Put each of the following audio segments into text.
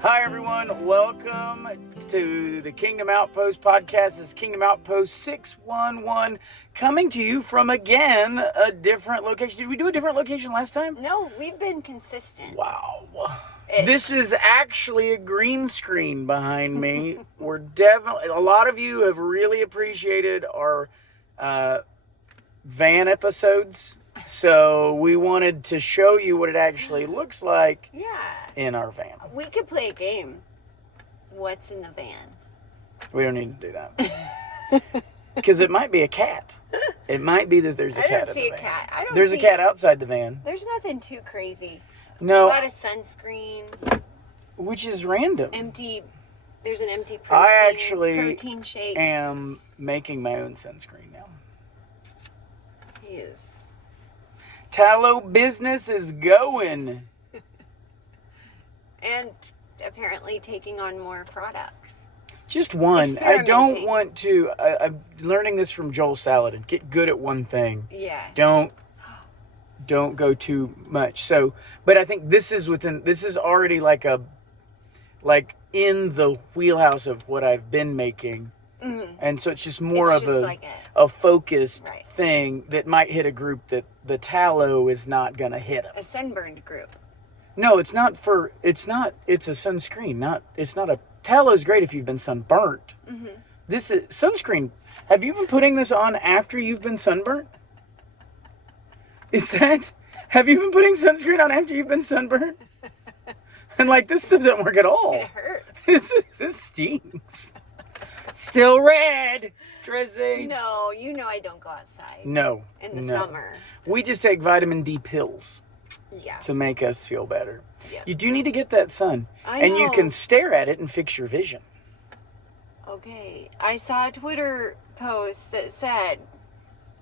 Hi, everyone. Welcome to the Kingdom Outpost podcast. This is Kingdom Outpost 611 coming to you from, again, a different location. Did we do a different location last time? No, we've been consistent. Wow. This is actually a green screen behind me. We're definitely, a lot of you have really appreciated our van episodes. So we wanted to show you what it actually looks like in our van. We could play a game. What's in the van? We don't need to do that. Because it might be a cat. It might be that there's a cat in the van. I don't see a cat. There's a cat outside the van. There's nothing too crazy. No. A lot of sunscreen. Which is random. There's an empty protein shake. Am making my own sunscreen now. Yes. Tallow business is going. And apparently taking on more products. Just one. I don't want to. I'm learning this from Joel Salatin. Get good at one thing. Yeah. Don't go too much. So, but I think this is already in the wheelhouse of what I've been making. Mm-hmm. And so it's just more of a focused thing that might hit a group that the tallow is not going to hit them. A sunburned group. No, it's a sunscreen. Tallow is great if you've been sunburnt. Mm-hmm. This is sunscreen. Have you been putting this on after you've been sunburnt? Have you been putting sunscreen on after you've been sunburnt? And this stuff doesn't work at all. It hurts. This stinks. Still red, Tracy. No, I don't go outside. No. In the summer. We just take vitamin D pills. Yeah. To make us feel better. Yeah. You do need to get that sun. I know. And you can stare at it and fix your vision. Okay. I saw a Twitter post that said,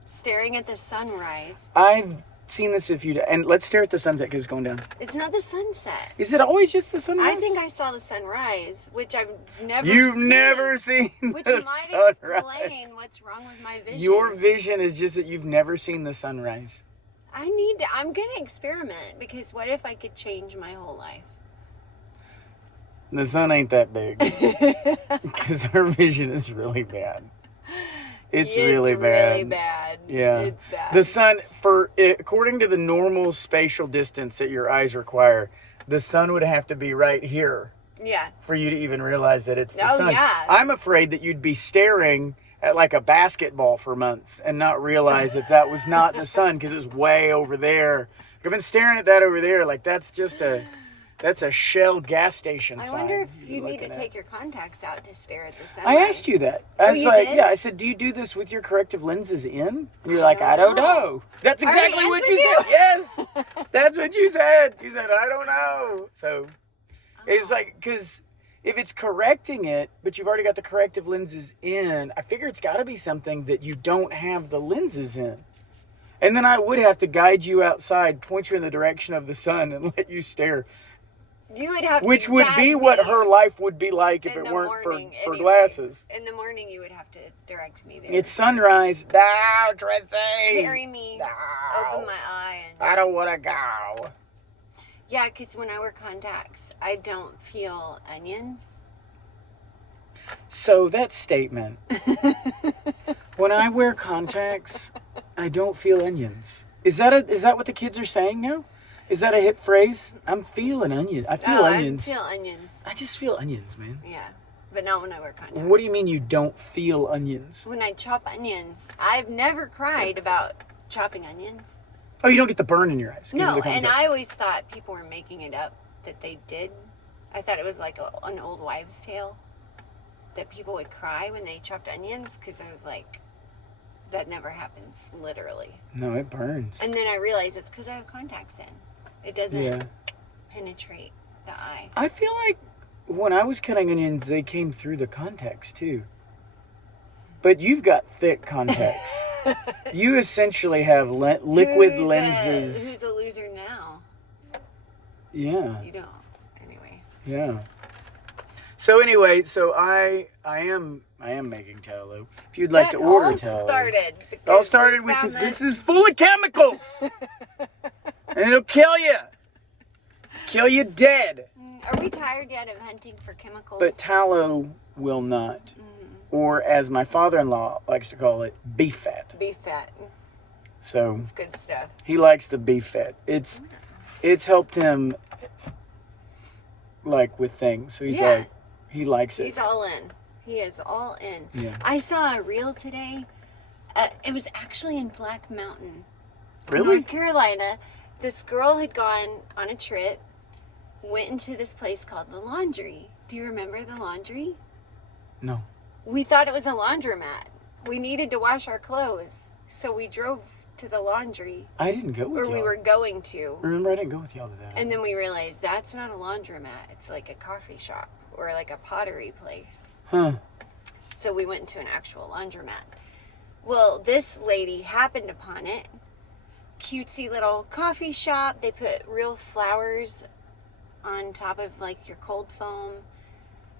staring at the sunrise. I've seen this a few times. And let's stare at the sunset because it's going down. It's not the sunset. Is it always just the sunrise? I think I saw the sunrise, which I've never You've seen. never seen which the might sunrise. explain what's wrong with my vision. Your vision is just that you've never seen the sunrise. I'm going to experiment because what if I could change my whole life? The sun ain't that big. Because our vision is really bad. It's really bad. Yeah. It's bad. The sun, according to the normal spatial distance that your eyes require, the sun would have to be right here. Yeah. For you to even realize that it's the sun. Yeah. I'm afraid that you'd be staring at a basketball for months and not realize that was not the sun because it was way over there. I've been staring at that over there that's a Shell gas station sign. I wonder if you need to take your contacts out to stare at the sun. I asked you that. I was did? I said, do you do this with your corrective lenses in? And you're like, I don't know. That's exactly what you said. Yes. That's what you said. You said, I don't know. So it's because if it's correcting it, but you've already got the corrective lenses in, I figure it's got to be something that you don't have the lenses in. And then I would have to guide you outside, point you in the direction of the sun, and let you stare. You would have Which to would guide be me what her life would be like if in it the weren't morning for anyway. glasses. In the morning, you would have to direct me there. It's sunrise. No, Tracy. Carry me. No. Open my eye. I don't want to go. Yeah, because when I wear contacts, I don't feel onions. So that statement, when I wear contacts, I don't feel onions. Is that what the kids are saying now? Is that a hip phrase? I'm feeling onions. I feel onions. I feel onions. I just feel onions, man. Yeah, but not when I wear contacts. What do you mean you don't feel onions? When I chop onions, I've never cried about chopping onions. Oh, you don't get the burn in your eyes? No, and I always thought people were making it up that they did. I thought it was like an old wives' tale that people would cry when they chopped onions because I was like, that never happens, literally. No, it burns. And then I realized it's because I have contacts in. It doesn't penetrate the eye. I feel like when I was cutting onions, they came through the contacts too. But you've got thick contacts. You essentially have liquid lenses. Who's a loser now? Yeah. You don't. Anyway. Yeah. So anyway, I am making tallow. If you'd like to order tallow. It all started with this is full of chemicals. And it'll kill you. Kill you dead. Are we tired yet of hunting for chemicals? But tallow will not. Or as my father-in-law likes to call it, beef fat. Beef fat. So It's good stuff. he likes the beef fat. It's helped him like with things. So he's like, he likes it. He's all in. He is all in. Yeah. I saw a reel today. It was actually in Black Mountain, Really? North Carolina. This girl had gone on a trip, went into this place called the Laundry. Do you remember the Laundry? No. We thought it was a laundromat. We needed to wash our clothes, so we drove to the Laundry. I didn't go with Or y'all. we were going to. Remember, I didn't go with y'all to that. And then we realized that's not a laundromat. It's like a coffee shop or like a pottery place. Huh. So we went to an actual laundromat. Well, this lady happened upon it. Cutesy little coffee shop. They put real flowers on top of like your cold foam.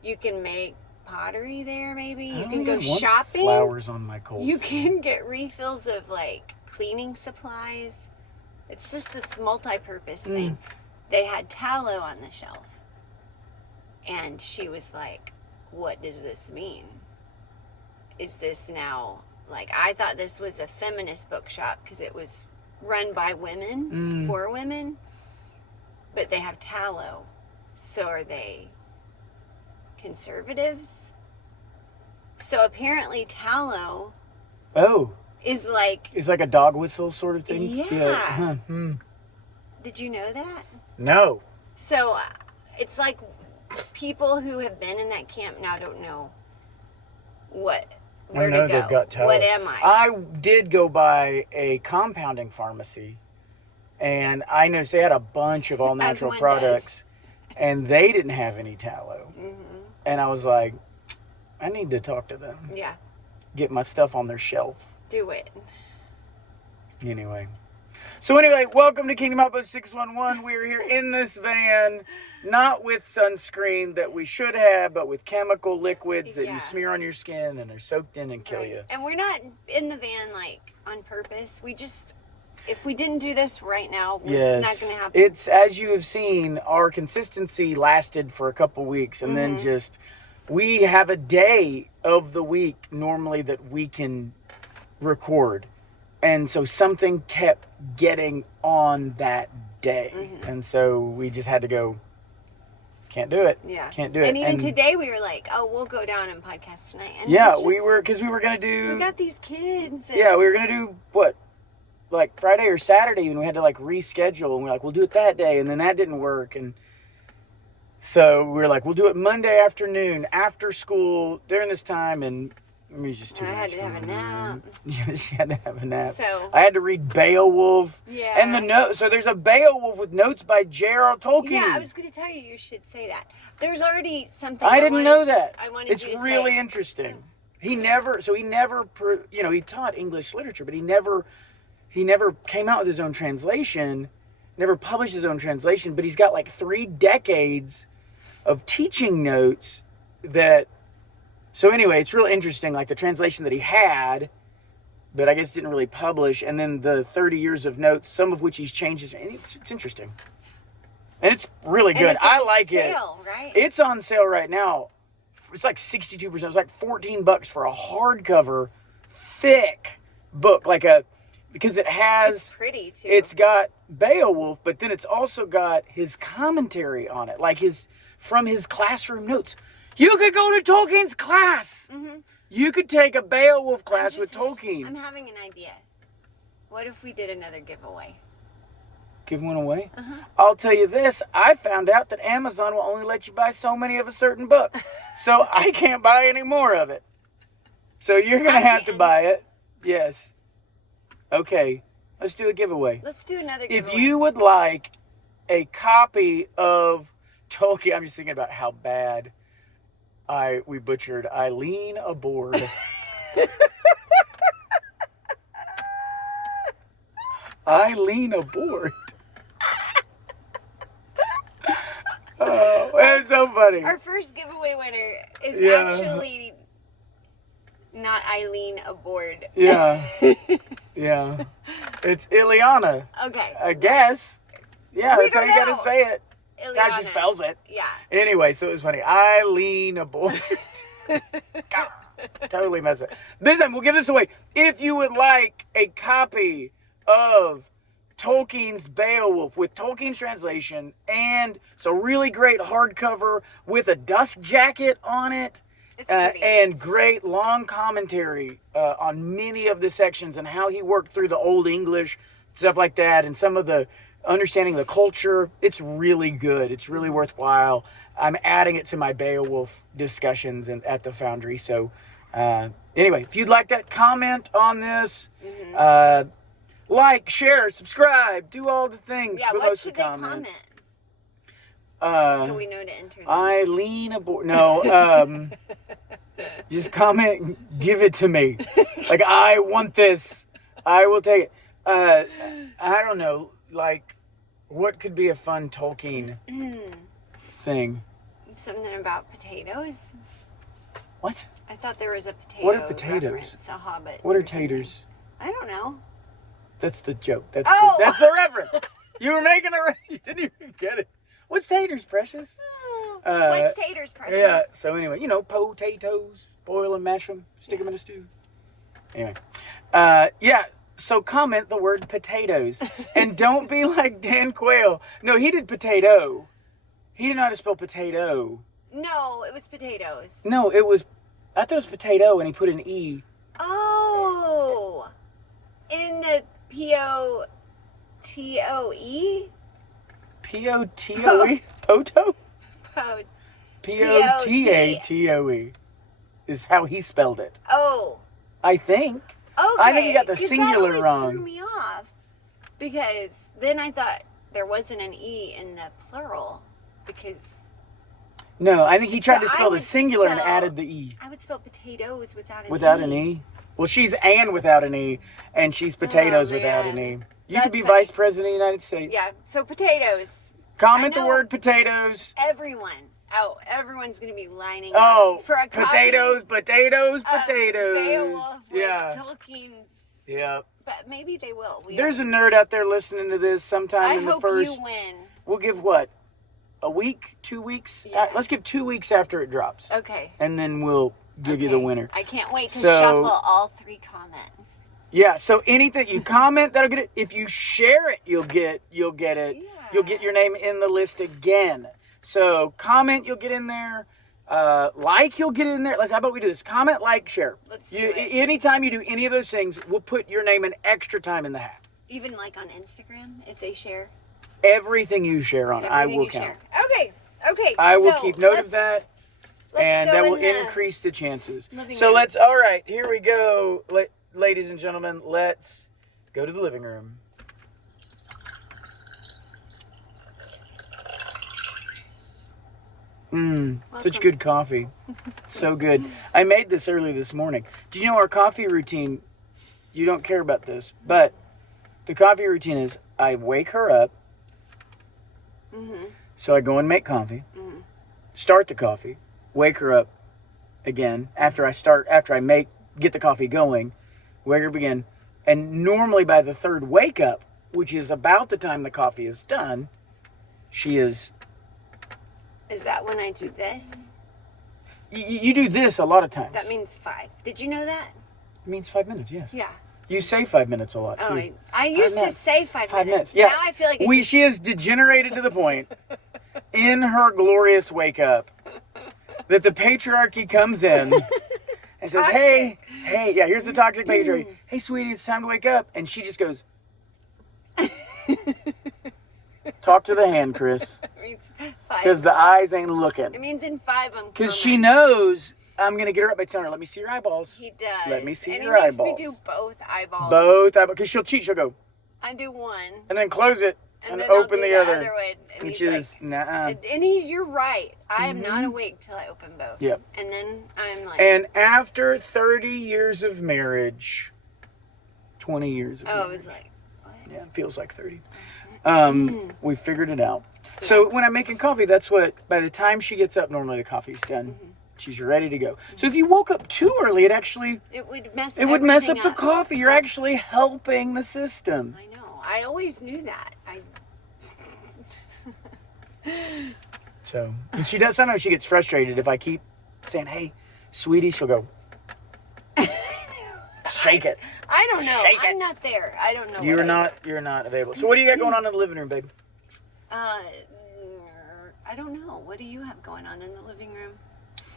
You can make pottery there maybe. I You don't can go even want shopping. flowers on my cold. You can get refills of like cleaning supplies. It's just this multi-purpose thing. They had tallow on the shelf. And she was like, what does this mean? Is this now, like, I thought this was a feminist bookshop because it was run by women, for women. But they have tallow. So are they conservatives? So apparently tallow Oh. is like, It's like a dog whistle sort of thing? Yeah. Huh. Hmm. did you know that? No. So it's like people who have been in that camp now don't know where I know to go. they've got tallow. What am I? I did go by a compounding pharmacy, and I noticed they had a bunch of all-natural one products, and they didn't have any tallow. And I was like, I need to talk to them. Yeah, Get my stuff on their shelf. do it. Anyway. So anyway, welcome to Kingdom Outpost 611. We're here in this van, not with sunscreen that we should have, but with chemical liquids that Yeah. you smear on your skin and they're soaked in and kill Right. you. And we're not in the van like on purpose. We just, if we didn't do this right now, it's not going to happen. It's, as you have seen, our consistency lasted for a couple weeks, and then just, we have a day of the week normally that we can record. And so something kept getting on that day. And so we just had to go, can't do it. Yeah. Can't do it. And even today we were like, oh, we'll go down and podcast tonight. And Yeah, it's just, because we were going to do. we got these kids. And Yeah, we were going to do what? Like Friday or Saturday, and we had to like reschedule, and we're like, we'll do it that day, and then that didn't work, and so we were like, we'll do it Monday afternoon after school during this time, and it was just too I much. had to have a nap. Yeah, she had to have a nap. So- I had to read Beowulf. Yeah. And the note. So there's a Beowulf with notes by J.R.R. Tolkien. Yeah, I was going to tell you, you should say that. There's already something. I didn't know that. I wanted It's you to really say. interesting. He never he taught English literature, but he never came out with his own translation, never published his own translation, but he's got like 3 decades of teaching notes that, so anyway, it's real interesting, like the translation that he had, but I guess didn't really publish, and then the 30 years of notes, some of which he's changed, and it's interesting. And it's really And good. it's I on like sale, it. right? It's on sale right now. It's like 62%. It's like $14 for a hardcover, thick book, because it has. It's pretty too. It's got Beowulf, but then it's also got his commentary on it, like from his classroom notes. You could go to Tolkien's class. You could take a Beowulf class with Tolkien. I'm having an idea. What if we did another giveaway? Give one away? I'll tell you this. I found out that Amazon will only let you buy so many of a certain book. So I can't buy any more of it. So you're going to have to buy it. Yes. Okay. Let's do a giveaway. Let's do another giveaway. If you would like a copy of Tolkien, I'm just thinking about how bad we butchered Eileen Aboard. Eileen Aboard. Oh, it's so funny. Our first giveaway winner is Yeah. actually not Eileen Aboard. Yeah. Yeah. It's Ileana, Okay. I guess. Yeah, We that's how don't you gotta know. say it. That's how she Ileana. spells it. Yeah. Anyway, so it was funny. Eileen Abort. God, totally messed up. This time, we'll give this away. If you would like a copy of Tolkien's Beowulf with Tolkien's translation, and it's a really great hardcover with a dust jacket on it, It's pretty. and great long commentary on many of the sections and how he worked through the Old English, stuff like that, and some of the understanding the culture. It's really good. It's really worthwhile. I'm adding it to my Beowulf discussions at the Foundry. So anyway, if you'd like that, comment on this. Like, share, subscribe, do all the things. Yeah, but what mostly should they comment? So we know to enter them. Eileen Abort. No, just comment, give it to me. Like, I want this. I will take it. I don't know, like, what could be a fun Tolkien thing? Something about potatoes. What? I thought there was a potato What are potatoes? reference, a Hobbit. What are or something. taters? I don't know. That's the joke. That's Oh! that's the reference. You were making you didn't even get it. What's taters, precious? What's taters, precious? Yeah, so anyway, potatoes, boil them, mash them, stick them in a stew. Anyway, yeah, so comment the word potatoes. And don't be like Dan Quayle. No, he did potato. He didn't know how to spell potato. No, it was potatoes. No, I thought it was potato and he put an E. Oh, in the P-O-T-O-E? P-O-T-O-E? Poto? Po- P-O-T-A-T-O-E is how he spelled it. Oh, I think. okay. I think you got the 'Cause singular that always wrong. threw me off because then I thought there wasn't an E in the plural because No, I think he tried to So I spell the would singular and spell- added the E. I would spell potatoes without an Without E. an E? Well, she's Anne without an E, and she's potatoes without an E. man. You could That's be funny. Vice President of the United States. Yeah, so potatoes. Comment I the know. word potatoes. Everyone. Oh, everyone's going to be lining Oh, up for a copy potatoes, potatoes, of potatoes. Beowulf with Yeah. Tolkien's. Yeah. But maybe they will. There's a nerd out there listening to this sometime I in the hope first. you win. We'll give what? A week? 2 weeks? Yeah. Let's give 2 weeks after it drops. Okay. And then we'll give you the Okay. winner. I can't wait to So- shuffle all 3 comments. Yeah, so anything you comment, that'll get it. If you share it, you'll get it. Yeah. You'll get your name in the list again. So comment, you'll get in there. Like, you'll get in there. How about we do this? Comment, like, share. Let's do it. Anytime you do any of those things, we'll put your name an extra time in the hat. Even like on Instagram, if they share. Everything you share on, I Everything will you count. share. Okay. Okay. I will so keep note of let's- that, let's and go that will in the increase the chances. living So room. all right, here we go. Ladies and gentlemen, let's go to the living room. Such Welcome. good coffee. So good. I made this early this morning. Did you know our coffee routine, you don't care about this, but the coffee routine is I wake her up, so I go and make coffee, start the coffee, wake her up again after I get the coffee going, wake her up again, and normally by the third wake up, which is about the time the coffee is done, she is... Is that when I do this? You do this a lot of times. That means 5. Did you know that? It means 5 minutes, yes. Yeah. You say 5 minutes a lot, too. Oh, I used to minutes. say 5 5 minutes. minutes, yeah. Now I feel like She is degenerated to the point in her glorious wake up that the patriarchy comes in and says, hey, yeah, here's the toxic patriarchy. Hey, sweetie, it's time to wake up. And she just goes, talk to the hand, Chris, it means 5. because the eyes ain't It looking. means in 5 I'm Because she knows I'm going to get her up by telling her, let me see your eyeballs. He does. Let me see and your he makes eyeballs. me do both eyeballs. Both eyeballs. Because she'll cheat. She'll go, I do one. and then close it and then I'll open do the other. one. And Which he's is, like, nah. and you're right. I am not awake till I open both. Yep. And then I'm like, And after 30 years of marriage, 20 years of oh, it marriage. was like, what? Yeah, it feels like 30. We figured it out. So when I'm making coffee, that's what, by the time she gets up, normally the coffee's done. She's ready to go. So if you woke up too early, it Would mess would mess up everything the coffee. You're actually helping the system. I know. I always knew that. So, and she does, sometimes she gets frustrated if I keep saying, hey, sweetie, she'll go, shake it. I don't know. Shake it. I'm not there. I don't know. You're not available. So what do you got going on in the living room, babe? I don't know. What do you have going on in the living room?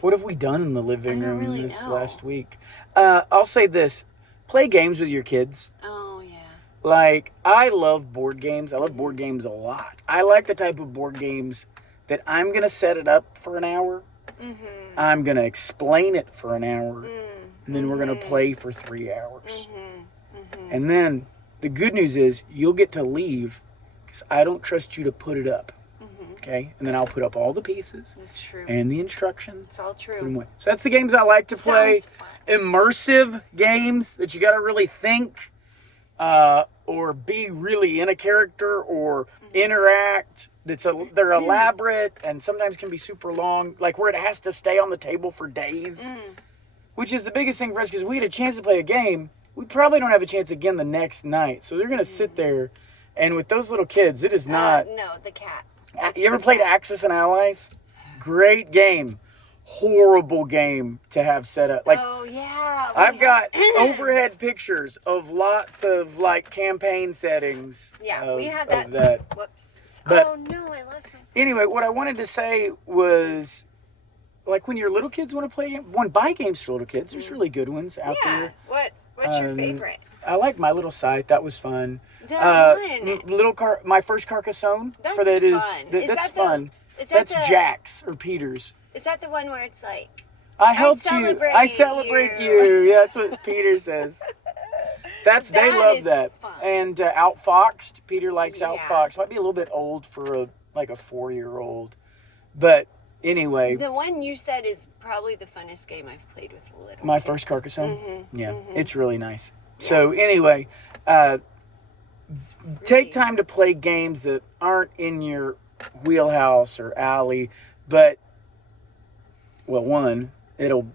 What have we done in the living I don't room really this know. last week? I'll say this. Play games with your kids. Oh, yeah. Like, I love board games. I love board games a lot. I like the type of board games that I'm going to set it up for an hour. Mm-hmm. I'm going to explain it for an hour. Mm-hmm. And then we're going to play for 3 hours. Mm-hmm. And then the good news is you'll get to leave because I don't trust you to put it up. Mm-hmm. Okay? And then I'll put up all the pieces That's true. and the instructions. It's all Put 'em true. away. So that's the games I like to play. Sounds fun. Immersive games that you got to really think or be really in a character or interact. They're elaborate and sometimes can be super long, like where it has to stay on the table for days, which is the biggest thing for us because we get a chance to play a game. We probably don't have a chance again the next night. So they're going to sit there. And with those little kids, it is not. No, the cat. You ever played Axis and Allies? Great game. Horrible game to have set up. Like, Oh, yeah. I've got overhead pictures of lots of like campaign settings. Yeah, we had of that. Whoops. But- Oh, no, I lost my. Anyway, what I wanted to say was, like, when your little kids want to play, buy games for little kids. There's really good ones out Yeah. there. What's your Um, favorite? I like My Little Scythe. That was fun. My first Carcassonne. That's for that is fun. that's Is that fun. Is that That's Jack's or Peter's. Is that the one where it's like, I helped you. celebrate I celebrate you. you. Yeah, that's what Peter says. They That love is that. fun. And Outfoxed. Peter likes Yeah. Outfoxed. Might be a little bit old for a 4-year-old, but anyway, the one you said is probably the funnest game I've played with little my kids. first Carcassonne. Mm-hmm, Yeah, mm-hmm. it's really nice. So anyway, take time to play games that aren't in your wheelhouse or alley, but well, one, it'll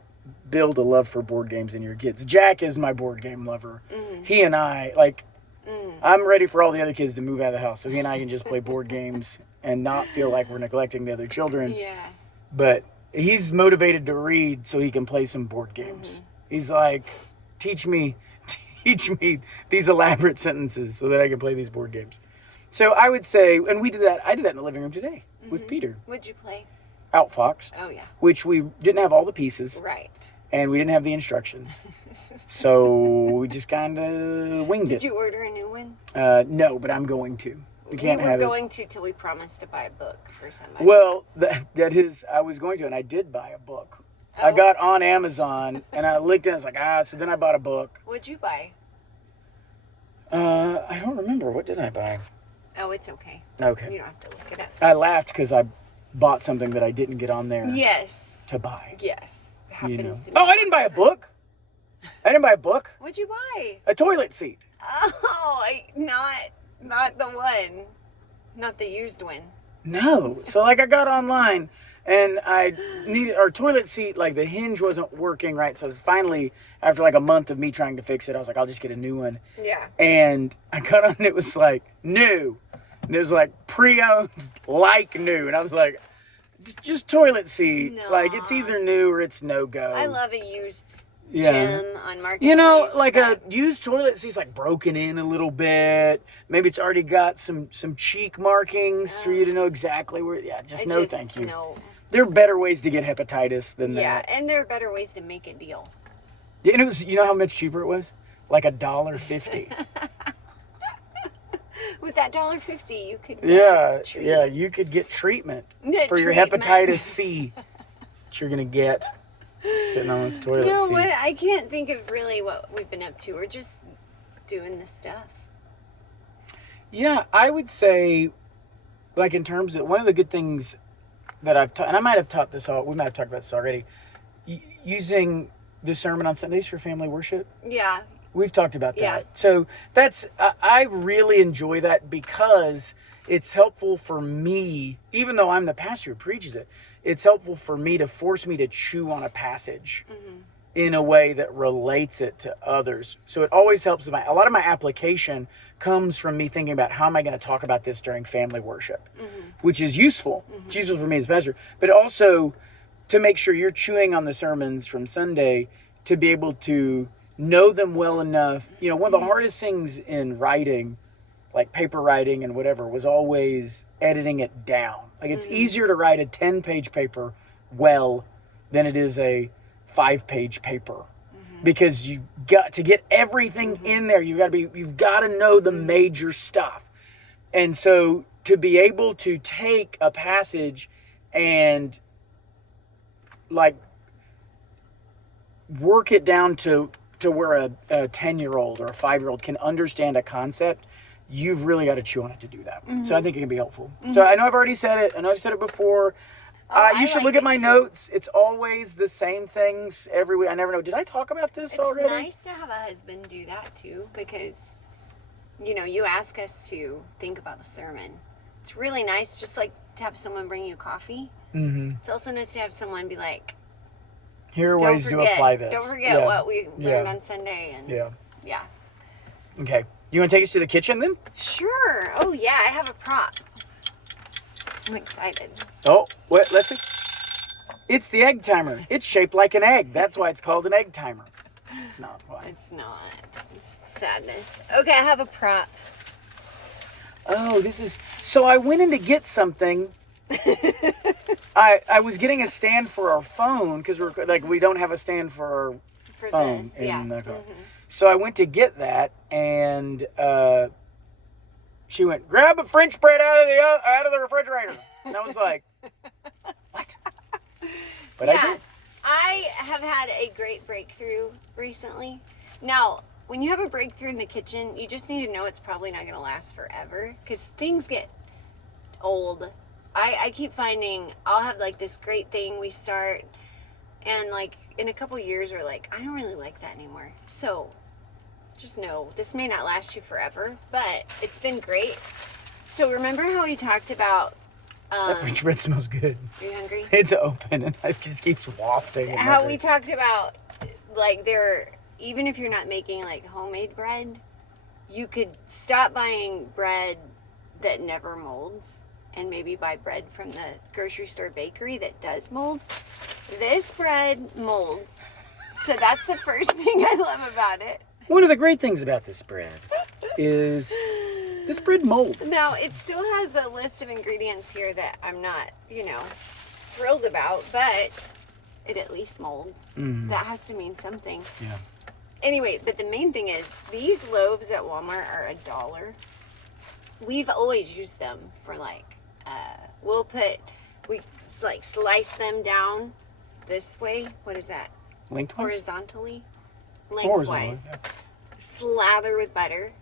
build a love for board games in your kids. Jack is my board game lover. He and I, like, I'm ready for all the other kids to move out of the house so he and I can just play board games and not feel like we're neglecting the other children. Yeah. But he's motivated to read so he can play some board games. He's like, teach me these elaborate sentences so that I can play these board games. So I would say, and I did that in the living room today with Peter. What'd you play? Outfoxed, Oh, yeah. which we didn't have all the pieces Right. and we didn't have the instructions. So we just kind of winged Did it. you order a new one? No, but I'm going to. We can't we were have it. going to till we promised to buy a book for somebody. Well, that is, I was going to, and I did buy a book. I Oh. got on Amazon, and I looked at it, I was like, so then I bought a book. What'd you buy? I don't remember. What did I buy? Oh, it's okay. Okay. You don't have to look it up. I laughed because I bought something that I didn't get on there Yes. to buy. Yes. Happens You know. to me. Oh, I didn't buy a book. I didn't buy a book. What'd you buy? A toilet seat. Oh, not the one. Not the used one. No. So like I got online and I needed our toilet seat, like the hinge wasn't working right. So finally, after like a month of me trying to fix it, I was like, I'll just get a new one. Yeah. And I got on, it was like new. And it was like pre-owned, like new. And I was like, just toilet seat. No. Like it's either new or it's no go. I love a used Yeah. gem on Marketplace. You know, like a but used toilet seat's like broken in a little bit. Maybe it's already got some cheek markings for you to know exactly where. Yeah, just no, thank you. No. There are better ways to get hepatitis than Yeah, that. and there are better ways to make a deal. Yeah, and it was. You know how much cheaper it was? Like $1.50. With that $1.50, you could Yeah, treat. yeah. You could get treatment Get for your treatment. hepatitis C that you're gonna get sitting on this toilet No, seat. what I can't think of really what we've been up to. We're just doing the stuff. Yeah, I would say, like in terms of one of the good things that I've taught, and I might have taught this all. We might have talked about this already. Using the sermon on Sundays for family worship. Yeah. We've talked about that. Yeah. So that's, I really enjoy that because it's helpful for me, even though I'm the pastor who preaches it, it's helpful for me to force me to chew on a passage in a way that relates it to others. So it always helps. A lot of my application comes from me thinking about how am I going to talk about this during family worship, which is useful. It's useful for me as a pastor, but also to make sure you're chewing on the sermons from Sunday to be able to know them well enough. You know, one of the hardest things in writing, like paper writing and whatever, was always editing it down. Like it's easier to write a 10-page paper well than it is a 5-page paper, because you got to get everything in there. You've got to know the major stuff. And so to be able to take a passage and like work it down to where a 10-year-old or a 5-year-old can understand a concept, you've really got to chew on it to do that. So I think it can be helpful. So I know I've already said it. I know I've said it before. You should look at my notes. It's always the same things every week. I never know. Did I talk about this already? It's nice to have a husband do that too, because, you know, you ask us to think about the sermon. It's really nice just like to have someone bring you coffee. It's also nice to have someone be like, here are ways to apply this. Don't forget what we learned on Sunday. And yeah. Okay. You want to take us to the kitchen then? Sure. Oh, yeah. I have a prop. I'm excited. Oh, wait, let's see. It's the egg timer. It's shaped like an egg. That's why it's called an egg timer. It's not why. It's not. It's sadness. Okay, I have a prop. Oh, this is... So I went in to get something. I was getting a stand for our phone, because we don't have a stand for our phone in the car. So I went to get that, and she went, grab a French bread out of the refrigerator. And I was like, what? But I did. I have had a great breakthrough recently. Now, when you have a breakthrough in the kitchen, you just need to know it's probably not going to last forever, because things get old. I keep finding I'll have like this great thing we start, and like in a couple years we're like, I don't really like that anymore. So just know this may not last you forever, but it's been great. So remember how we talked about that French bread smells good. Are you hungry? It's open and it just keeps wafting. How we talked about like even if you're not making like homemade bread, you could stop buying bread that never molds and maybe buy bread from the grocery store bakery that does mold. This bread molds. So that's the first thing I love about it. One of the great things about this bread is this bread molds. Now, it still has a list of ingredients here that I'm not, thrilled about, but it at least molds. That has to mean something. Yeah. Anyway, but the main thing is these loaves at Walmart are $1. We've always used them for we slice them down this way. What is that? Lengthwise? Horizontally. Lengthwise. Yeah. Slather with butter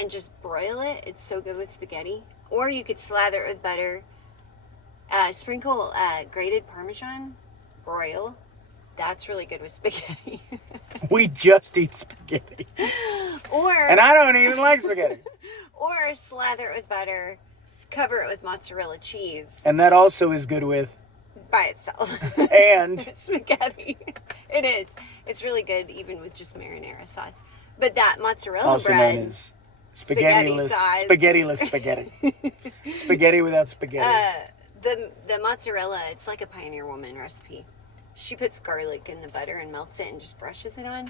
and just broil it. It's so good with spaghetti. Or you could slather it with butter, sprinkle grated Parmesan, broil. That's really good with spaghetti. We just eat spaghetti. And I don't even like spaghetti. Or slather it with butter, cover it with mozzarella cheese. And that also is good with? By itself. And? Spaghetti. It is. It's really good even with just marinara sauce. But that mozzarella also bread. Known as spaghetti-less spaghetti. Spaghetti without spaghetti. The mozzarella, it's like a Pioneer Woman recipe. She puts garlic in the butter and melts it and just brushes it on.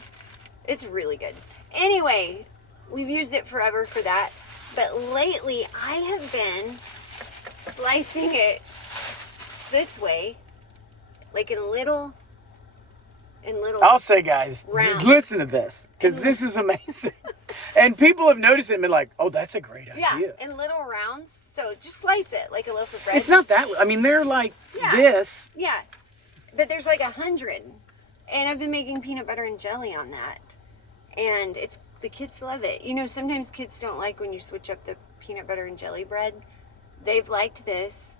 It's really good. Anyway, we've used it forever for that. But lately, I have been slicing it this way, like in little I'll say, guys, rounds. Listen to this, because this is amazing. And people have noticed it and been like, oh, that's a great idea. Yeah, in little rounds. So just slice it like a loaf of bread. It's not that, I mean, they're like this. Yeah, but there's like 100. And I've been making peanut butter and jelly on that. And the kids love it. Sometimes kids don't like when you switch up the peanut butter and jelly bread. They've liked this.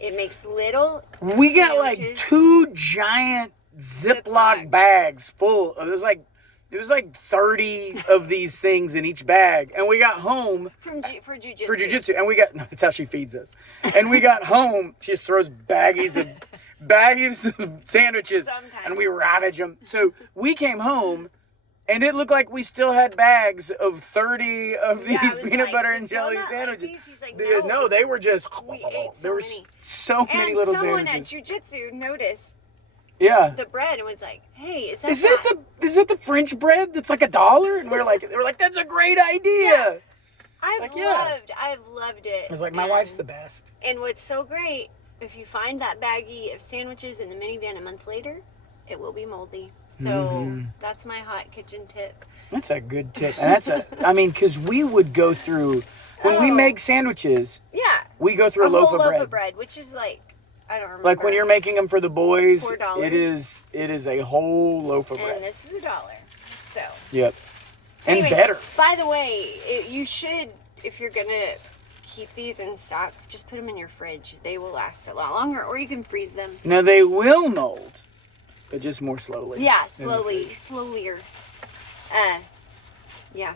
It makes little We got sandwiches. like 2 giant Ziploc bags full. It was like 30 of these things in each bag. And we got home. For jujitsu. For jujitsu. And we got, no, that's how she feeds us. And we got home, she just throws baggies of bags of sandwiches, Sometimes. and we ravage them. So we came home, and it looked like we still had bags of 30 of these Yeah, I was peanut like, butter "Did and y'all jelly not like sandwiches. these?" He's like, Dude, "No." they were just. We ate so there were many. so many And little someone sandwiches. at Jiu-Jitsu noticed Yeah. the bread and was like, "Hey, is that Is it the French bread that's like $1?" And they were like, that's a great idea. I've loved it. I was like, my wife's the best. And what's so great, if you find that baggie of sandwiches in the minivan a month later, it will be moldy. So that's my hot kitchen tip. That's a good tip. And because we would go through, when we make sandwiches, Yeah. we go through a whole loaf of bread. which is like, I don't remember. Like when you're making them for the boys, $4. it is a whole loaf of And bread. this is $1. So. Yep. And Anyway, better. By the way, you should, if you're going to keep these in stock, just put them in your fridge. They will last a lot longer, or you can freeze them. Now they will mold, but just more slowly. Yeah, in the fridge. slowlier. Yeah.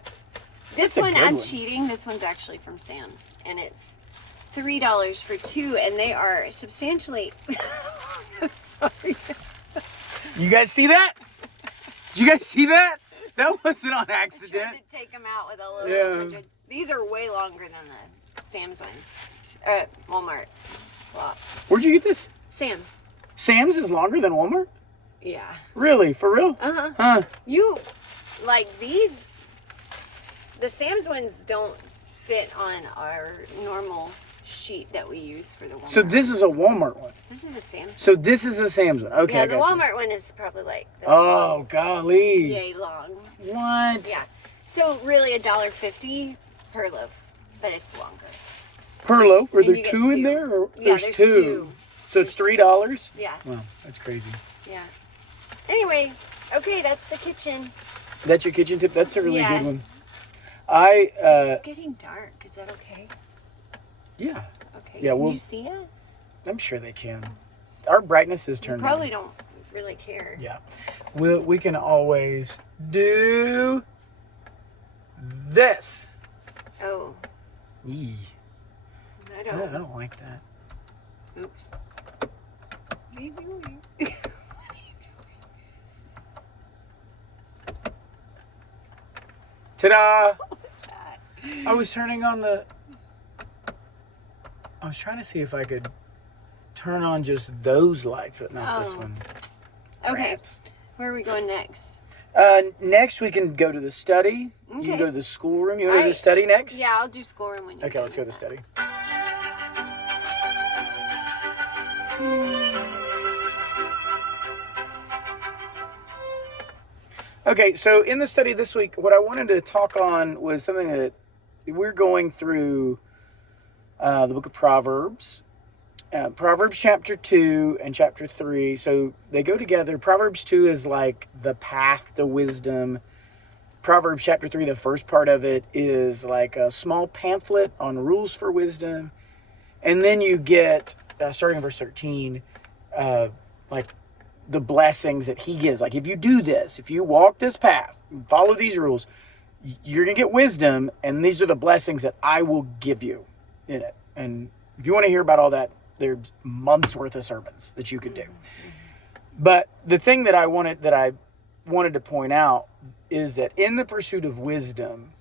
That's This a one, good I'm one. cheating. This one's actually from Sam's, and it's $3 for 2, and they are substantially. I'm sorry. You guys see that? Did you guys see that? That wasn't on I tried accident. to take them out with a little. Yeah. 100. These are way longer than the Sam's ones. Walmart. Wow. Where'd you get this? Sam's. Sam's is longer than Walmart? Yeah. Really? For real? Uh-huh. Huh. You, like these, the Sam's ones don't fit on our normal sheet that we use for the Walmart. So this is a Walmart one. This is a Sam's. So this is a Sam's one. Okay. Yeah, I the got you. Walmart one is probably like this Oh, golly. yay long. What? Yeah. So really $1.50 per loaf, but it's longer. Per loaf? Are And there you get two in two. there? Or Yeah, there's there's two. two. So it's $3? Yeah. Wow, that's crazy. Yeah. Anyway, okay, that's the kitchen. That's your kitchen tip? That's a really Yeah. good one. It's getting dark. Is that okay? Yeah, Okay. Yeah, Can we'll- you see us? I'm sure they can. Our brightness is You turned probably down. don't really care. Yeah. We can always do this. Oh, Yee. I I don't. don't like that. Oops. What are you doing? Ta-da! What's that? I was turning on the... I was trying to see if I could turn on just those lights, but not this Oh. one. Okay, Rats. where are we going next? Next, we can go to the study. You Okay. can go to the schoolroom. You want to do I- the study next? Yeah, I'll do scoring when you Okay, do let's go to the study. Okay, so in the study this week, what I wanted to talk on was something that we're going through the book of Proverbs. Proverbs chapter 2 and chapter 3. So they go together. Proverbs 2 is like the path to wisdom. Proverbs chapter 3, the first part of it is like a small pamphlet on rules for wisdom. And then you get, starting in verse 13, like the blessings that he gives. Like if you do this, if you walk this path, follow these rules, you're going to get wisdom. And these are the blessings that I will give you in it. And if you want to hear about all that, there's months worth of sermons that you could do. But the thing that I wanted to point out is that in the pursuit of wisdom,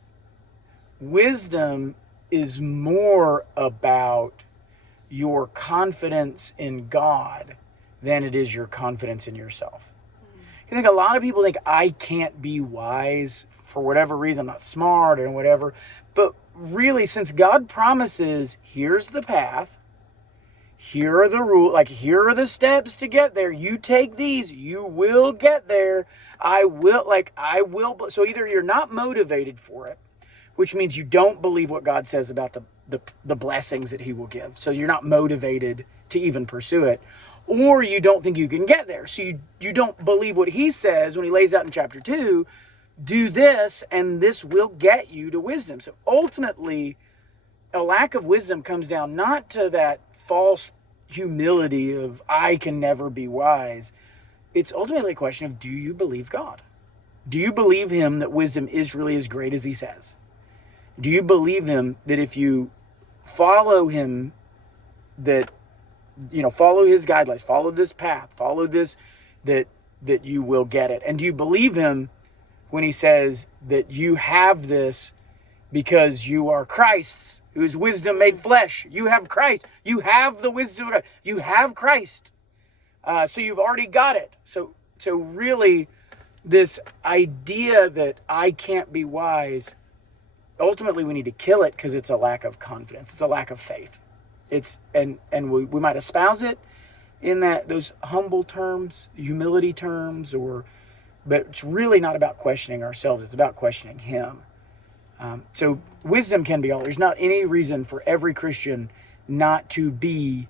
wisdom is more about your confidence in God than it is your confidence in yourself. I think a lot of people think I can't be wise for whatever reason. I'm not smart and whatever. But really, since God promises, here's the path, here are the rules, like here are the steps to get there. You take these, you will get there. I will. So either you're not motivated for it, which means you don't believe what God says about the blessings that he will give. So you're not motivated to even pursue it. Or you don't think you can get there. So you don't believe what he says when he lays out in chapter 2, do this and this will get you to wisdom. So ultimately, a lack of wisdom comes down not to that false humility of I can never be wise. It's ultimately a question of, do you believe God? Do you believe him that wisdom is really as great as he says? Do you believe him that if you follow him, that follow his guidelines, follow this path, follow this, that you will get it. And do you believe him when he says that you have this because you are Christ's, whose wisdom made flesh? You have Christ. You have the wisdom of God. You have Christ. So you've already got it. So really, this idea that I can't be wise, ultimately we need to kill it, because it's a lack of confidence. It's a lack of faith. And we might espouse it in those humble terms, humility terms, but it's really not about questioning ourselves. It's about questioning him. So wisdom can be all. There's not any reason for every Christian not to be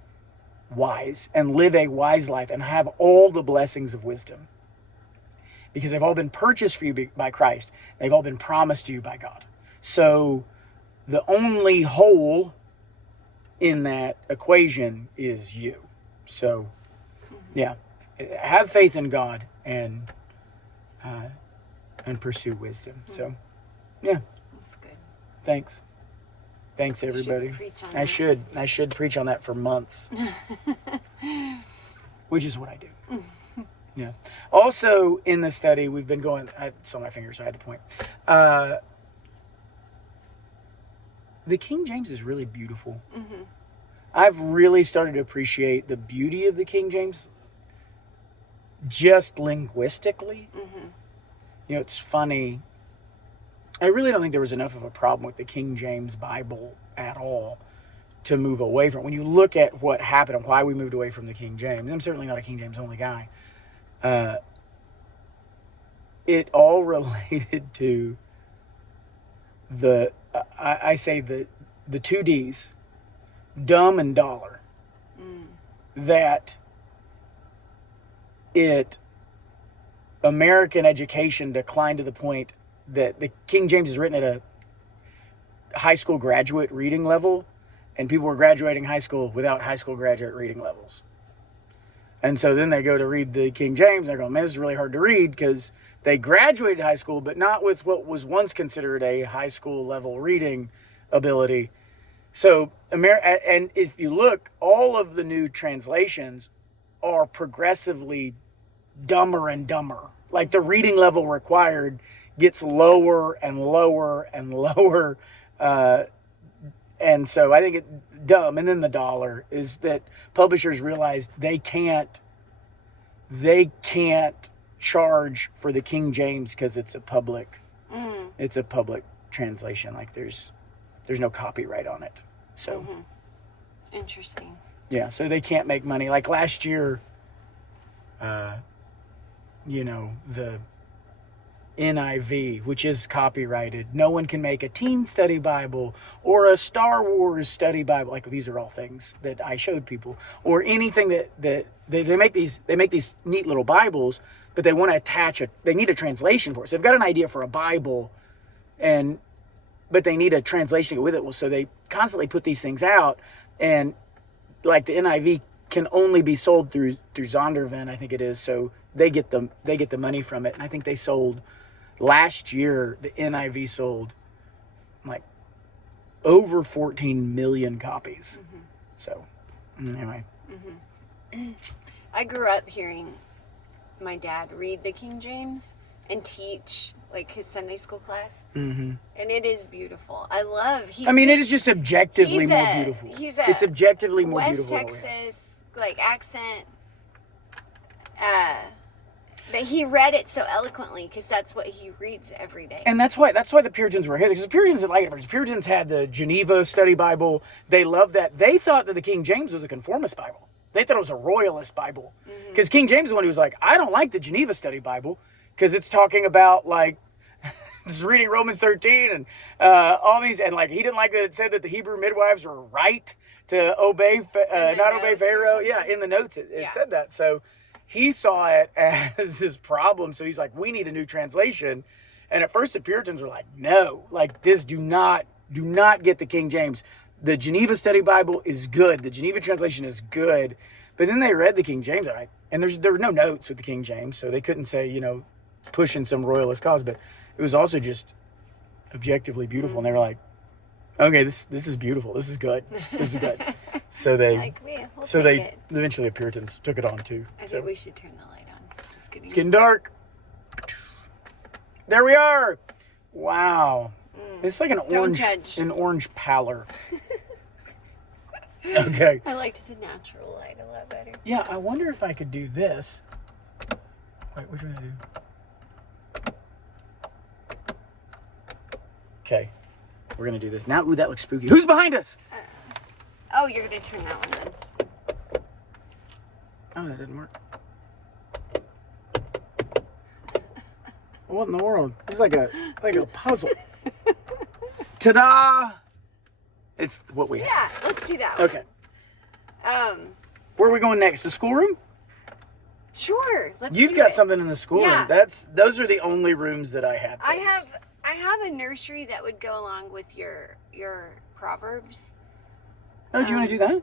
wise and live a wise life and have all the blessings of wisdom, because they've all been purchased for you by Christ. They've all been promised to you by God. So the only hole in that equation is you. So yeah, have faith in God and pursue wisdom. So yeah, that's good. Thanks everybody. I should preach on that for months. Which is what I do. Yeah. Also in the study, we've been going, I saw my finger, so I had to point. The King James is really beautiful. Mm-hmm. I've really started to appreciate the beauty of the King James just linguistically. Mm-hmm. It's funny. I really don't think there was enough of a problem with the King James Bible at all to move away from. When you look at what happened and why we moved away from the King James, I'm certainly not a King James only guy. It all related to I say the two D's, dumb and dollar. That American education declined to the point that the King James is written at a high school graduate reading level, and people were graduating high school without high school graduate reading levels. And so then they go to read the King James, and they're going, man, this is really hard to read, because they graduated high school, but not with what was once considered a high school level reading ability. So, and if you look, all of the new translations are progressively dumber and dumber. Like the reading level required gets lower and lower and lower. And so I think it's dumb. And then the dollar is that publishers realize they can't charge for the King James because it's a public translation. Like there's no copyright on it. So interesting. Yeah, so they can't make money. Like last year, the NIV, which is copyrighted, no one can make a teen study Bible or a Star Wars study Bible. Like these are all things that I showed people, or anything that they make these neat little Bibles, but they want to attach they need a translation for it. So they've got an idea for a Bible, but they need a translation to go with it. Well, so they constantly put these things out, and like the NIV can only be sold through Zondervan, I think it is. So they get the money from it. And I think they sold last year, the NIV sold like over 14 million copies. Mm-hmm. So anyway. Mm-hmm. I grew up hearing my dad read the King James and teach like his Sunday school class. Mm-hmm. And it is beautiful. I love. It is just objectively more beautiful. It's objectively more beautiful. West Texas like accent. But he read it so eloquently because that's what he reads every day. And that's why the Puritans were here. Because the Puritans didn't like it. The Puritans had the Geneva Study Bible. They loved that. They thought that the King James was a conformist Bible. They thought it was a royalist Bible. Because King James is the one who was like, I don't like the Geneva Study Bible because it's talking about like this reading Romans 13 and all these, and like he didn't like that it said that the Hebrew midwives were right to obey, not obey Pharaoh. Yeah, in the notes it said that. So he saw it as his problem. So he's like, we need a new translation. And at first the Puritans were like, no, like this, do not get the King James. The Geneva Study Bible is good. The Geneva translation is good. But then they read the King James, and there were no notes with the King James, so they couldn't say, pushing some royalist cause. But it was also just objectively beautiful. And they were like, Okay, this is beautiful. This is good. This is good. So they We'll take it. eventually the Puritans took it on too. I So think we should turn the light on. it's getting dark. There we are. Wow. It's like an orange pallor. Okay. I liked the natural light a lot better. Yeah, I wonder if I could do this. Wait, which one do I do? Okay. We're going to do this. Now, ooh, that looks spooky. Who's behind us? Oh, you're going to turn that one then. Oh, that didn't work. What in the world? It's like a puzzle. Ta-da! It's what we have. Yeah, let's do that one. Okay. Where are we going next? The schoolroom? Sure. Let's You've do got it. something in the schoolroom. Yeah. Those are the only rooms that I have. I have a nursery that would go along with your Proverbs. Oh, do you want to do that?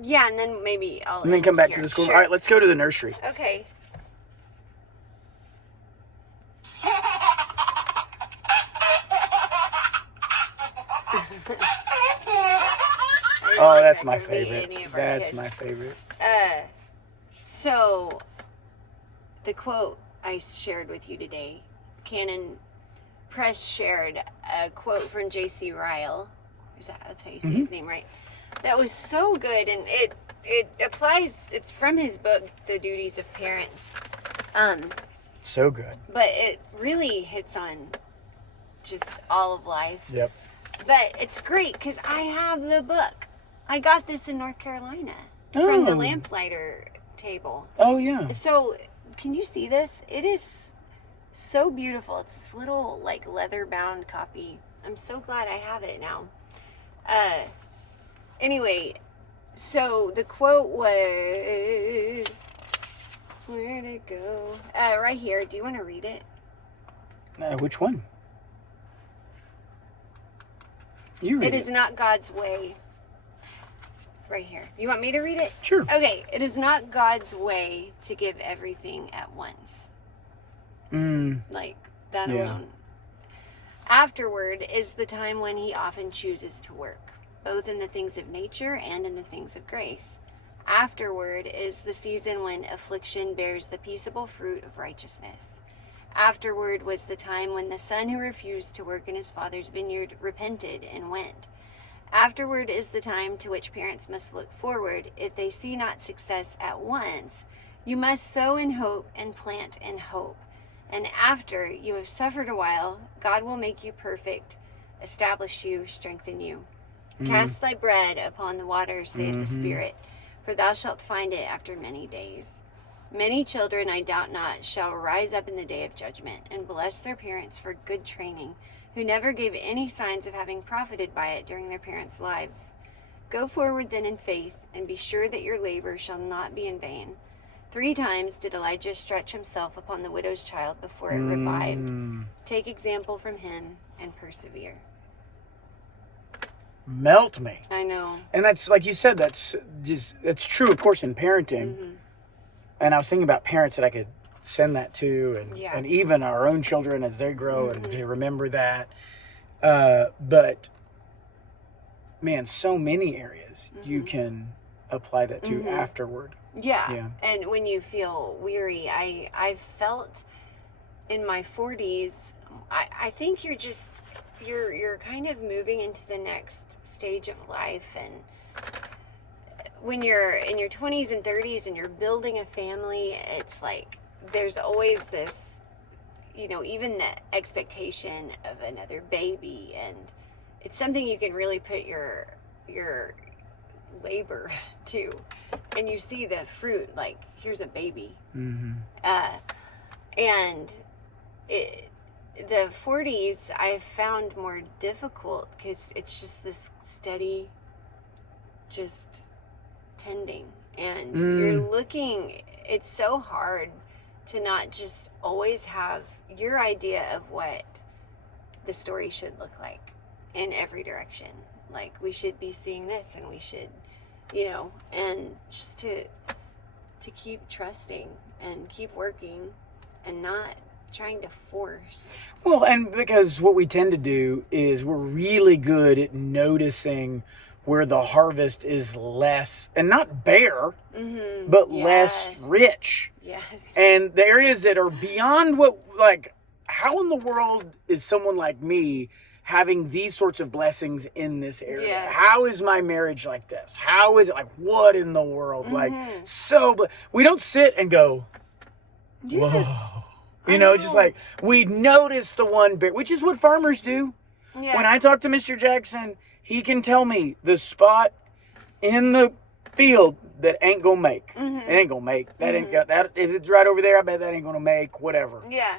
Yeah, and then maybe I'll And then come back here. to the school. Sure. All right, let's go to the nursery. Okay. Oh, that's my favorite. That's my favorite. So, the quote I shared with you today, Canon Press shared a quote from J.C. Ryle. That's how you say his name, right? That was so good, and it applies. It's from his book, The Duties of Parents. So good. But it really hits on just all of life. Yep. But it's great because I have the book. I got this in North Carolina from the lamplighter table. Oh, yeah. So, can you see this? It is so beautiful. It's this little, like, leather-bound copy. I'm so glad I have it now. Anyway, so the quote was... Where'd it go? Right here. Do you want to read it? Which one? You read It is not God's way. Right here. You want me to read it? Sure. Okay. It is not God's way to give everything at once. Like that alone. Afterward is the time when he often chooses to work, both in the things of nature and in the things of grace. Afterward is the season when affliction bears the peaceable fruit of righteousness. Afterward was the time when the son who refused to work in his father's vineyard repented and went. Afterward is the time to which parents must look forward. If they see not success at once, you must sow in hope and plant in hope. And after you have suffered a while, God will make you perfect, establish you, strengthen you. Cast thy bread upon the waters, saith the Spirit, for thou shalt find it after many days. Many children, I doubt not, shall rise up in the day of judgment, and bless their parents for good training, who never gave any signs of having profited by it during their parents' lives. Go forward then in faith, and be sure that your labor shall not be in vain. 3 times did Elijah stretch himself upon the widow's child before it revived. Take example from him and persevere. Melt me. I know. And that's, like you said, that's true, of course, in parenting. And I was thinking about parents that I could send that to, and even our own children as they grow and to remember that. But, man, so many areas you can apply that to afterward. Yeah. And when you feel weary, I've felt in my 40s, I think you're kind of moving into the next stage of life. And when you're in your 20s and 30s and you're building a family, it's like there's always this, even the expectation of another baby. And it's something you can really put your labor to, and you see the fruit, like here's a baby. And the 40s I've found more difficult because it's just this steady just tending, and you're looking, it's so hard to not just always have your idea of what the story should look like in every direction. Like we should be seeing this, and we should, and just to keep trusting and keep working and not trying to force. Well, and because what we tend to do is we're really good at noticing where the harvest is less, and not bare, but less rich. Yes. And the areas that are beyond what, like, how in the world is someone like me having these sorts of blessings in this area? Yes. How is my marriage like this? How is it, like, what in the world? Like, we don't sit and go, whoa. You know, just like, we notice the one bit, which is what farmers do. Yeah. When I talk to Mr. Jackson, he can tell me the spot in the field that ain't gonna make. It ain't gonna make. That ain't got that. If it's right over there, I bet that ain't gonna make. Whatever. Yeah.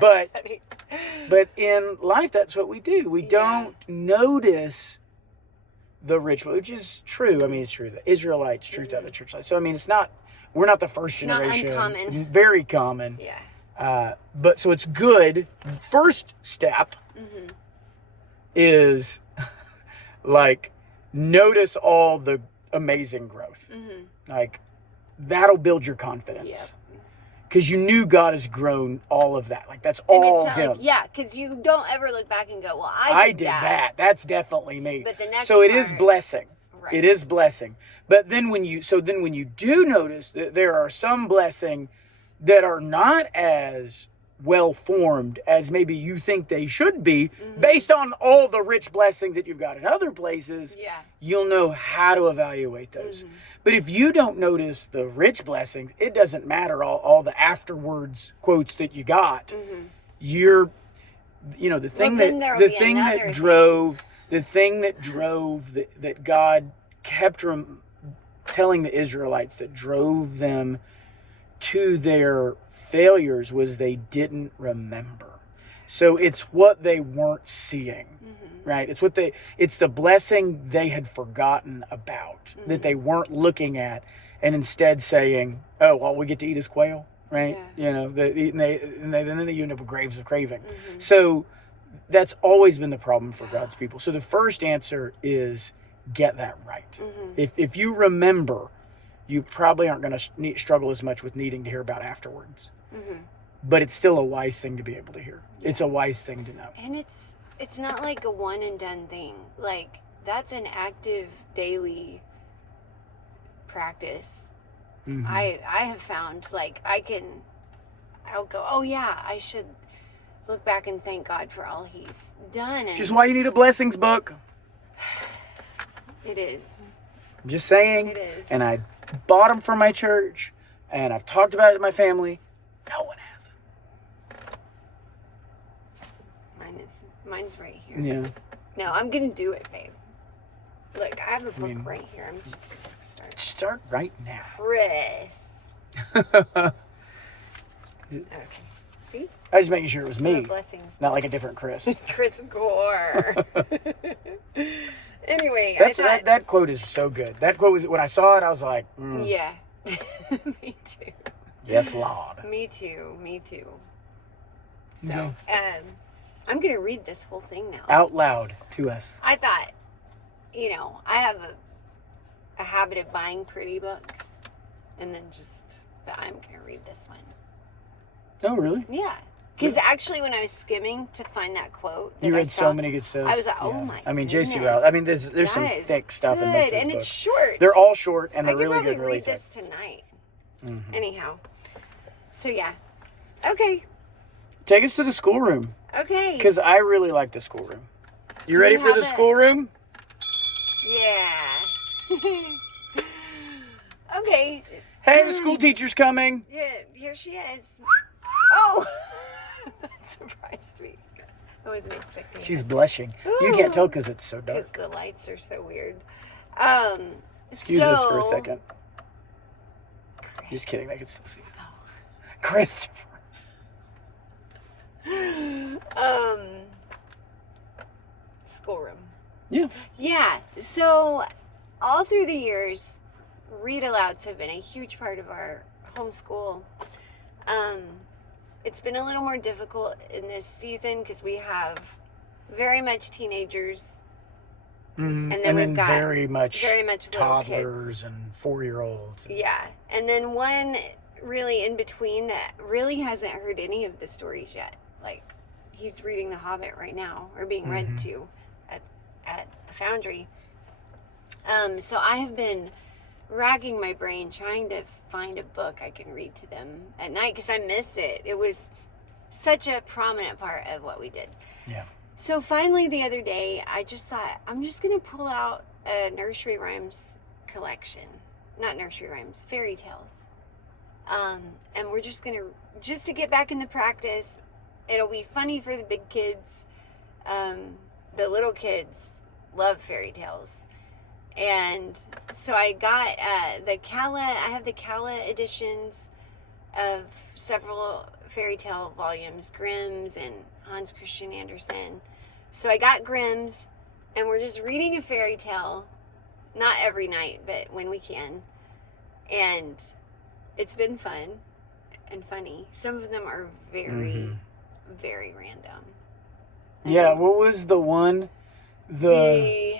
But in life, that's what we do. We don't notice the rich, which is true. I mean, it's true. The Israelites, true to the church life. So I mean, it's not. We're not the first generation. Not uncommon. Very common. Yeah. But so it's good. First step is like notice all the amazing growth. Like that'll build your confidence. Yep. Because you knew God has grown all of that. Like that's all Him. Like, yeah, because you don't ever look back and go, well, I did that. That's definitely me. But the next so it is blessing. Right. It is blessing. But then when you do notice that there are some blessing that are not as well formed as maybe you think they should be, based on all the rich blessings that you've got in other places, you'll know how to evaluate those. But if you don't notice the rich blessings, it doesn't matter all the afterwards quotes that you got. You're, you know, the thing that God kept telling the Israelites that drove them to their failures was they didn't remember. So it's what they weren't seeing, right? It's the blessing they had forgotten about, that they weren't looking at, and instead saying, oh, all we get to eat is quail, right? You know, then they end up with graves of craving. So that's always been the problem for God's people. So the first answer is get that right. If you remember, you probably aren't going to struggle as much with needing to hear about afterwards. But it's still a wise thing to be able to hear. It's a wise thing to know. And it's not like a one and done thing. Like that's an active daily practice. I have found like I'll go, oh yeah, I should look back and thank God for all He's done. Which is why you need a blessings book. It is. I'm just saying. It is. And I bought them for my church, and I've talked about it to my family. No one has them. Mine's right here. Yeah. No, I'm gonna do it, babe. Look, I have a book right here. I'm just gonna start. Start right now. Chris. Okay. See? I was making sure it was me. Blessings. Not like a different Chris. Chris Gore. Anyway, that quote is so good. That quote was, when I saw it, I was like, yeah. Me too. Yes, Lord. Me too. So, I'm going to read this whole thing now. Out loud to us. I thought, I have a habit of buying pretty books and then but I'm going to read this one. Oh, really? Yeah. Because actually, when I was skimming to find that quote, you read so many good stuff. I was like, oh my! I mean, J.C. Rowell. I mean, there's some thick stuff in this. And it's short. They're all short, and they're really good. I could probably read this tonight. Anyhow, so yeah, okay. Take us to the schoolroom. Okay. Because I really like the schoolroom. You ready for the schoolroom? Yeah. Okay. Hey, the school teacher's coming. Yeah, here she is. Oh. That surprised me. I wasn't expecting She's blushing. Ooh. You can't tell because it's so dark. Because the lights are so weird. Excuse us for a second. Chris. Just kidding. They can still see us. Oh. Christopher. Schoolroom. Yeah. Yeah. So, all through the years, read alouds have been a huge part of our homeschool. It's been a little more difficult in this season because we have very much teenagers, and then we've got very much toddlers and 4-year-olds. Yeah, and then one really in between that really hasn't heard any of the stories yet. Like, he's reading The Hobbit right now, or being read to at the Foundry. So I have been racking my brain trying to find a book I can read to them at night because I miss it. It was such a prominent part of what we did. Yeah. So finally the other day, I just thought, I'm just going to pull out a nursery rhymes collection. Not nursery rhymes, fairy tales. And we're just going to, just to get back in the practice, it'll be funny for the big kids. The little kids love fairy tales. And so I got I have the Calla editions of several fairy tale volumes, Grimm's and Hans Christian Andersen. So I got Grimm's, and we're just reading a fairy tale, not every night, but when we can. And it's been fun and funny. Some of them are very, very random. Yeah, what was the one? The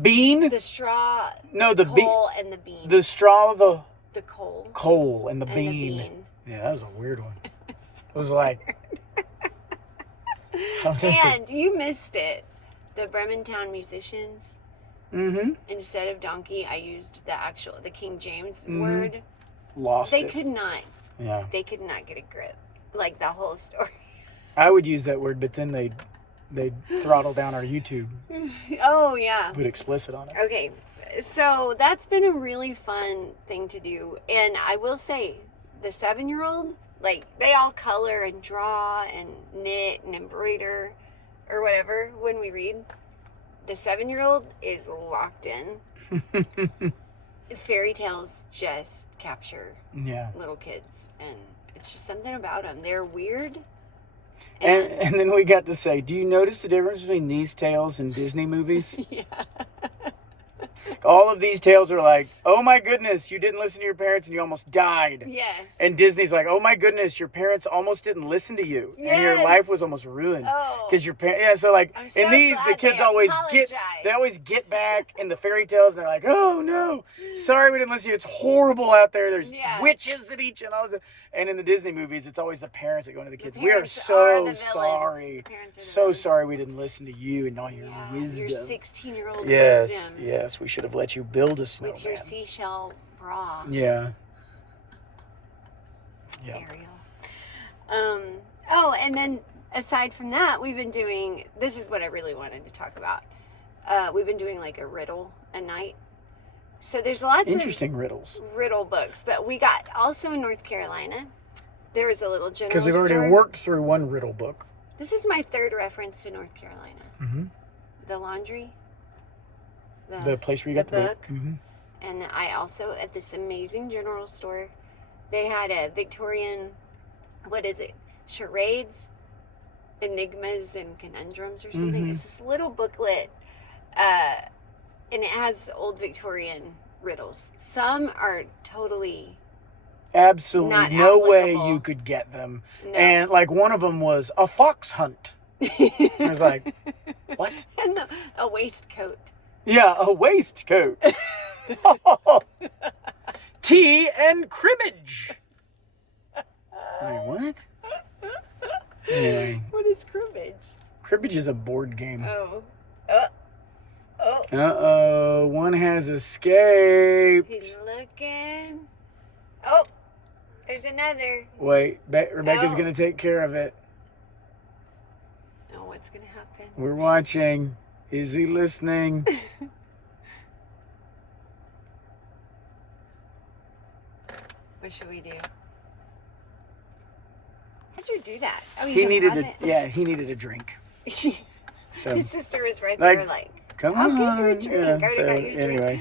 bean? The straw, No, the coal, and the bean. The straw, the coal. Coal and the And bean. the bean. Yeah, that was a weird one. It was like... And you missed it. The Brementown musicians. Mm-hmm. Instead of donkey, I used the King James word. Lost They it. could not. Yeah. They could not get a grip. Like the whole story. I would use that word, but then they'd throttle down our YouTube. Oh, yeah. Put explicit on it. Okay. So that's been a really fun thing to do. And I will say, the 7-year-old, like, they all color and draw and knit and embroider or whatever when we read. The 7-year-old is locked in. Fairy tales just capture little kids. And it's just something about them. They're weird. And then we got to say, do you notice the difference between these tales and Disney movies? Yeah. All of these tales are like, oh my goodness, you didn't listen to your parents and you almost died. Yes. And Disney's like, oh my goodness, your parents almost didn't listen to you. And your Yes. life was almost ruined. Oh. Because your parents, yeah, so like, I'm so in these, the glad kids they always get back in the fairy tales and they're like, oh no, sorry we didn't listen to you. It's horrible out there. There's witches that eat you and all this. And in the Disney movies, it's always the parents that go into the kids. We are parents are so the villains. sorry. The parents are the So villains. sorry we didn't listen to you and all your wisdom. Your 16-year-old Yes, wisdom. yes, we should have let you build a snowman. With your seashell bra. Yeah. Yeah. Ariel. Oh, and then aside from that, we've been doing, this is what I really wanted to talk about. We've been doing like a riddle a night. So there's lots Interesting riddles. of riddle books, but we got also in North Carolina, there was a little general Because we've already store. worked through one riddle book. This is my third reference to North Carolina. Mm-hmm. The laundry. The place where you got the book. Mm-hmm. And I also, at this amazing general store, they had a Victorian, what is it? Charades, enigmas, and conundrums or something. Mhm. It's this little booklet, and it has old Victorian riddles. Some are totally Absolutely not no way applicable. you could get them. No. And like one of them was a fox hunt. I was like, what? And a waistcoat. Yeah, a waistcoat. Tea and cribbage. Like, what? Anyway, What is cribbage? cribbage is a board game. Oh. Oh. Uh-oh, one has escaped. He's looking. Oh, there's another. Wait, Rebecca's No. going to take care of it. Oh, what's going to happen? We're watching. Is he listening? What should we do? How'd you do that? Oh, He don't needed have he needed a drink. it? So His sister was right Like, there like, come I'll on. get you a drink. I already so got you a drink. anyway,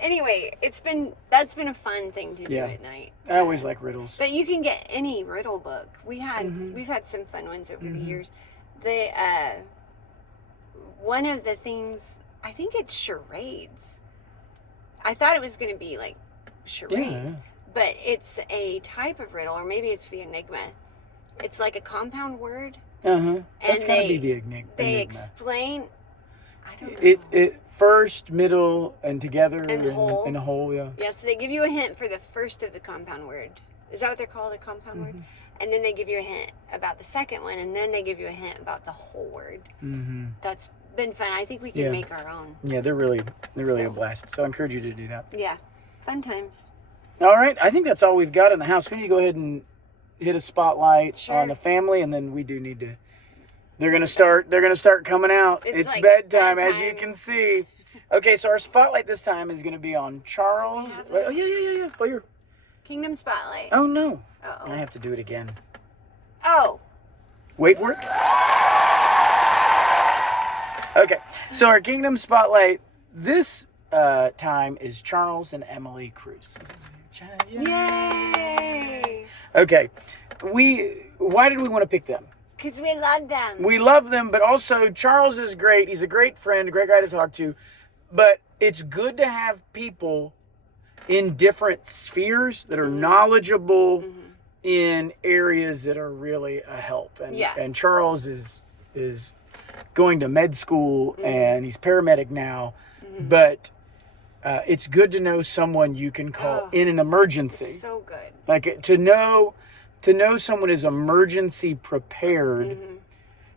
Anyway, that's been a fun thing to do Yeah. at night. I always like riddles. But you can get any riddle book. We've had some fun ones over the years. One of the things, I think it's charades. I thought it was going to be like charades, but it's a type of riddle, or maybe it's the enigma. It's like a compound word. That's And gotta be the enigma. They explain. I don't know. It first, middle, and together And whole. and a whole, yeah. Yeah, so they give you a hint for the first of the compound word. Is that what they're called, a compound word? And then they give you a hint about the second one, and then they give you a hint about the whole word. Mm-hmm. That's been fun. I think we can make our own. Yeah, they're really a blast. So I encourage you to do that. Yeah, fun times. All right, I think that's all we've got in the house. We need to go ahead and hit a spotlight on the family, and then we do need to. They're gonna start coming out. It's like bedtime, as you can see. Okay, so our spotlight this time is gonna be on Charles. Oh yeah. Oh, you're. Kingdom Spotlight. Oh no. Uh-oh. I have to do it again. Oh. Wait for it. Okay, so our Kingdom Spotlight this time is Charles and Emily Cruz. Yay! Okay, why did we want to pick them? Because we love them. We love them, but also Charles is great. He's a great friend, a great guy to talk to. But it's good to have people in different spheres that are knowledgeable in areas that are really a help. And Charles is going to med school and he's paramedic now, but it's good to know someone you can call in an emergency. So good. Like to know someone is emergency prepared,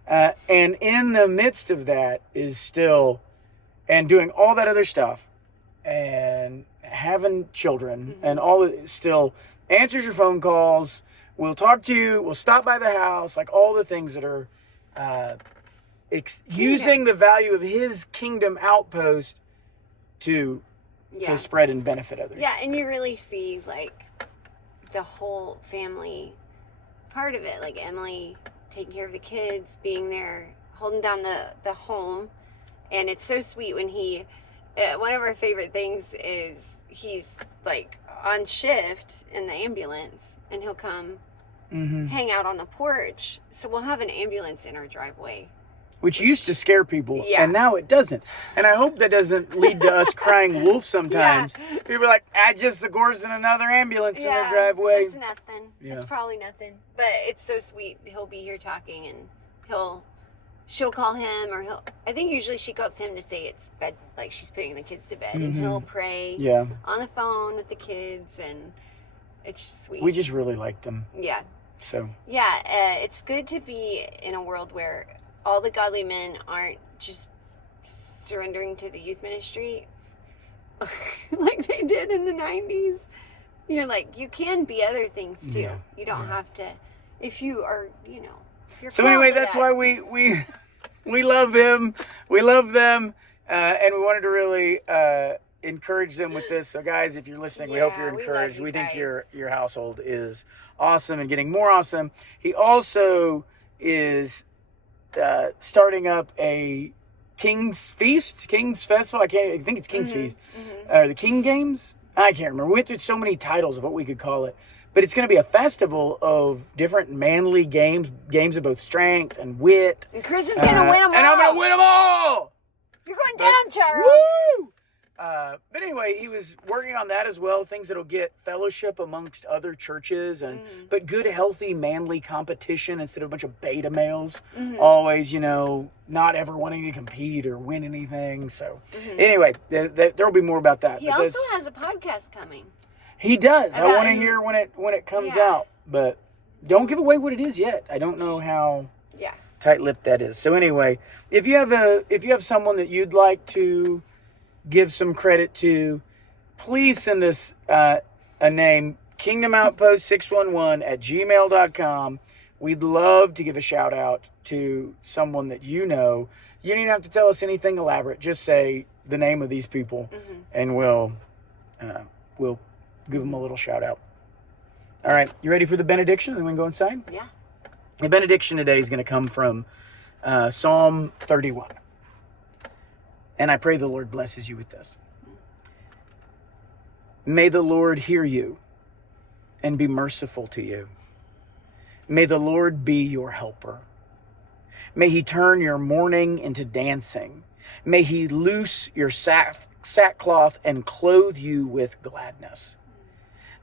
and in the midst of that is still and doing all that other stuff and having children and all that, still answers your phone calls, will talk to you, will stop by the house, like all the things that are using the value of his kingdom outpost to spread and benefit others. Yeah, and you really see like the whole family part of it, like Emily taking care of the kids, being there, holding down the home. And it's so sweet when he, one of our favorite things is he's like on shift in the ambulance and he'll come hang out on the porch. So we'll have an ambulance in our driveway. Which used to scare people, and now it doesn't. And I hope that doesn't lead to us crying wolf sometimes. People are like, just the Gores in another ambulance in their driveway. It's nothing. Yeah. It's probably nothing. But it's so sweet. He'll be here talking, and she'll call him, or I think usually she calls him to say it's bed, like she's putting the kids to bed, and he'll pray on the phone with the kids, and it's just sweet. We just really like them. Yeah. So. Yeah, it's good to be in a world where all the godly men aren't just surrendering to the youth ministry like they did in the 90s. You're like, you can be other things too. Yeah. You don't have to, if you are, if you're so anyway, that's why we love him. We love them. And we wanted to really encourage them with this. So guys, if you're listening, we hope you're encouraged. We think your household is awesome and getting more awesome. He also is starting up a King's Festival. I think it's King's Feast. Or the King Games. I can't remember. We went through so many titles of what we could call it. But it's going to be a festival of different manly games of both strength and wit. And Chris is going to win them all. And I'm going to win them all. You're going down, Charles. Woo! But anyway, he was working on that as well. Things that'll get fellowship amongst other churches, but good, healthy, manly competition instead of a bunch of beta males. Always, not ever wanting to compete or win anything. So anyway, there will be more about that. He also has a podcast coming. He does. I want to hear when it comes out, but don't give away what it is yet. I don't know how tight-lipped that is. So anyway, if you have someone that you'd like to give some credit to, please send us a name, kingdomoutpost611@gmail.com. We'd love to give a shout out to someone that you know. You don't even have to tell us anything elaborate. Just say the name of these people, and we'll give them a little shout out. All right, you ready for the benediction? And then we can go inside? Yeah. The benediction today is going to come from Psalm 31. And I pray the Lord blesses you with this. May the Lord hear you and be merciful to you. May the Lord be your helper. May he turn your mourning into dancing. May he loose your sackcloth and clothe you with gladness.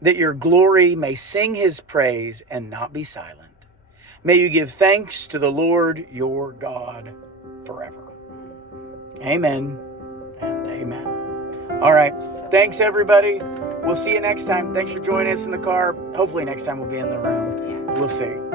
That your glory may sing his praise and not be silent. May you give thanks to the Lord your God forever. Amen and amen. All right. Thanks, everybody. We'll see you next time. Thanks for joining us in the car. Hopefully next time we'll be in the room. Yeah. We'll see.